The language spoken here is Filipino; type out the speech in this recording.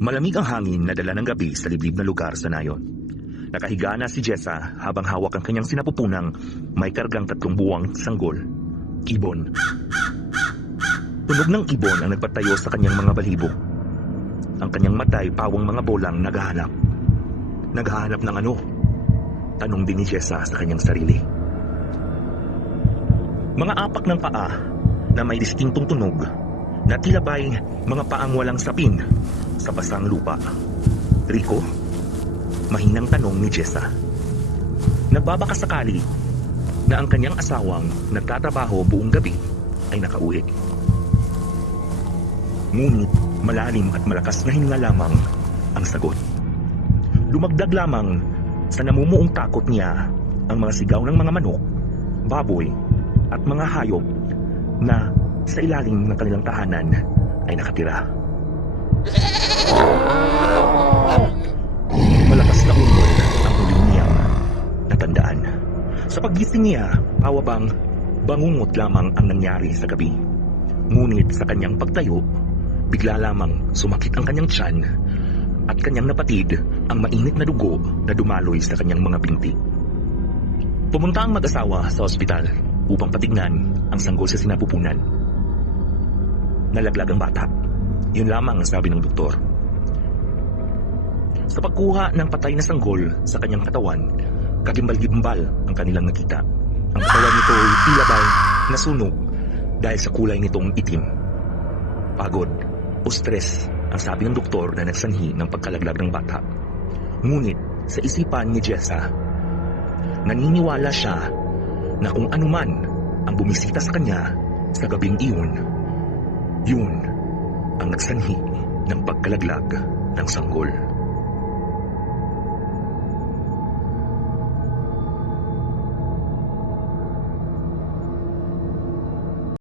Malamig ang hangin na dala ng gabi sa liblib na lugar sa nayon. Nakahiga na si Jessa habang hawak ang kanyang sinapupunang may kargang 3 buwang sanggol. Ibon. Tunog ng ibon ang nagpatayo sa kanyang mga balibo. Ang kanyang matay pawang mga bolang naghahanap. Naghahanap ng ano? Tanong din ni Jessa sa kanyang sarili. Mga apak ng paa na may distintong tunog na tila ba'y mga paang walang sapin sa basang lupa. Rico? Mahinang tanong ni Jessa. Nagbabaka sakali na ang kanyang asawang nagtatrabaho buong gabi ay nakauwi. Ngunit malalim at malakas na hininga lamang ang sagot. Lumagdag lamang sa namumuong takot niya ang mga sigaw ng mga manok, baboy at mga hayop na sa ilalim ng kanilang tahanan ay nakatira. Malakas na ungol ang huling niyang natandaan. Sa paggising niya, pawabang bangungot lamang ang nangyari sa gabi. Ngunit sa kanyang pagtayo, bigla lamang sumakit ang kanyang tiyan at kanyang napatid ang mainit na dugo na dumaloy sa kanyang mga binti. Pumunta ang mag-asawa sa ospital upang patignan ang sanggol sa sinapupunan. Nalaglag ang bata. Yun lamang ang sabi ng doktor. Sa pagkuha ng patay na sanggol sa kanyang katawan, kagimbal-gimbal ang kanilang nakita. Ang katawan nito ay tila ba'y nasunog dahil sa kulay nitong itim. Pagod o stress ang sabi ng doktor na nagsanhi ng pagkalaglag ng bata. Ngunit sa isipan ni Jessa, naniniwala siya na kung anuman ang bumisita sa kanya sa gabing iyon, yun ang nagsanhi ng pagkalaglag ng sanggol.